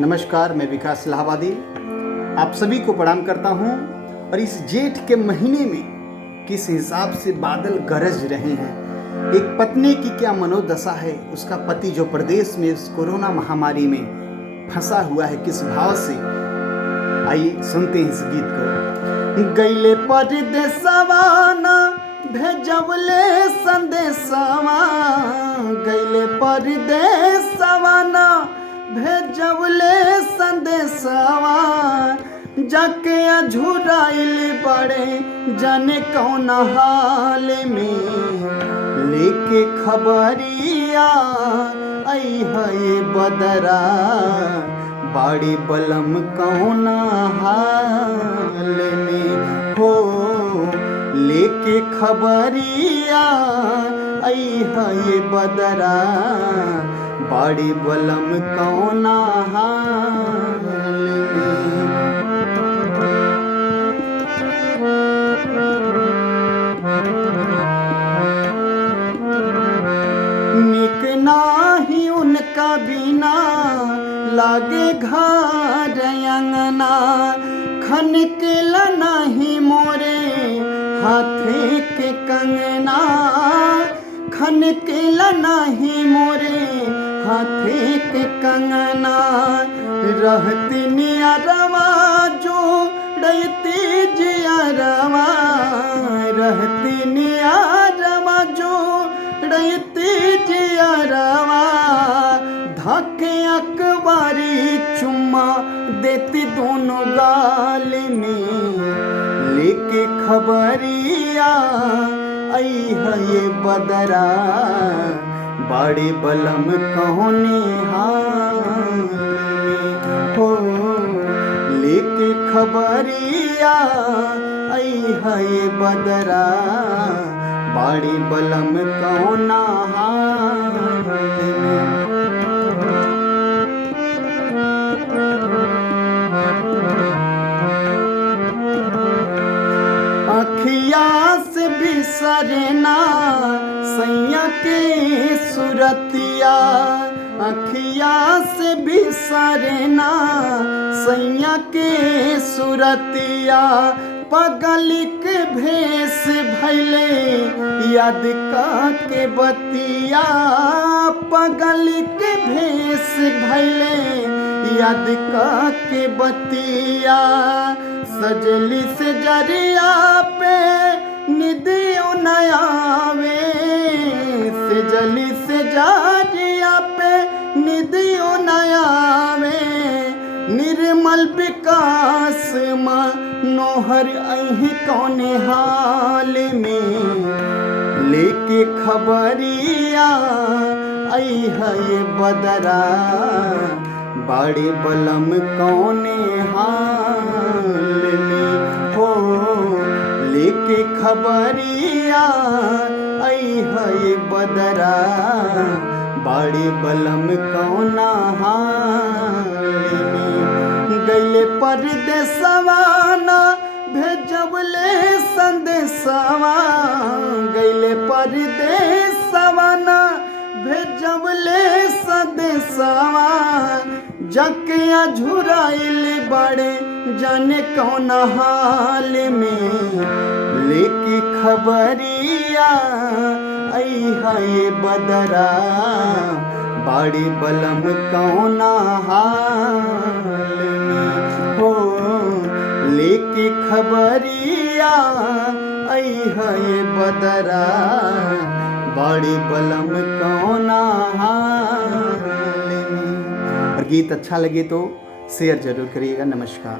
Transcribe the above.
नमस्कार, मैं विकास इलाहाबादी आप सभी को प्रणाम करता हूं। और इस जेठ के महीने में किस हिसाब से बादल गरज रहे हैं, एक पत्नी की क्या मनोदशा है, उसका पति जो प्रदेश में इस कोरोना महामारी में फंसा हुआ है, किस भाव से। आइए सुनते हैं इस गीत को। गईले परदेसवा ना भेजवले संदेशवा, गईले परदेसवा ना भेजवले संदेशवा, जाके अझुराइल बड़े जाने कौन हाल में, लेके खबरिया आई है बदरा, बाड़ी बलम कौन हाल में हो, लेके खबरिया आई है बदरा, बाड़ी बलम कौन हाल में। निक नाही उनका बिना लागे घर अंगना, खनकेल नहीं मोरे हाथे के कंगना, खनकेल नहीं मोरे हाथे के कंगना, रहती नियरवा जो डैती जियरवा, रहती नियरवा जो डैती जियरवा, धके अकबारी चुम्मा देती दोनों गाल में, लेके खबरिया आई है ये बदरा, बाड़ी बलम कहोने हाल में हो, लेके खबरिया आई है ये बदरा, बाड़ी बलम कौना हाल में। अखिया से बिसरना सैया के सुरतिया, अखिया से बिसरना सैया के सुरतिया, पगलिक भेष भैले याद का के बतिया, पगलिक भेष भैले याद का के बतिया, सजली से जरिया पे निदियो नयावे, सजली से जरिया पे निदियो नयावे, निर्मल विकास मनोहर अहि कौने हाल में, लेके खबरिया आई है ये बदरा, बाड़ी बलम कौने हाल में हो, लेके खबरिया आई है ये बदरा, बाड़ी बलम कौना हाल में। गईले परदेसवा ना भेजवले संदेशवा, गईले परदेसवा ना भेजवले संदेशवा, जाके अझुराइल बड़े जाने कौन हाल में, लेके खबरिया आई है ये बदरा, बाड़ी बलम कौन हाल में हो, लेके खबरिया आई है ये बदरा, बाड़ी बलम कौन हाल में। और गीत अच्छा लगे तो शेयर जरूर करिएगा। नमस्कार।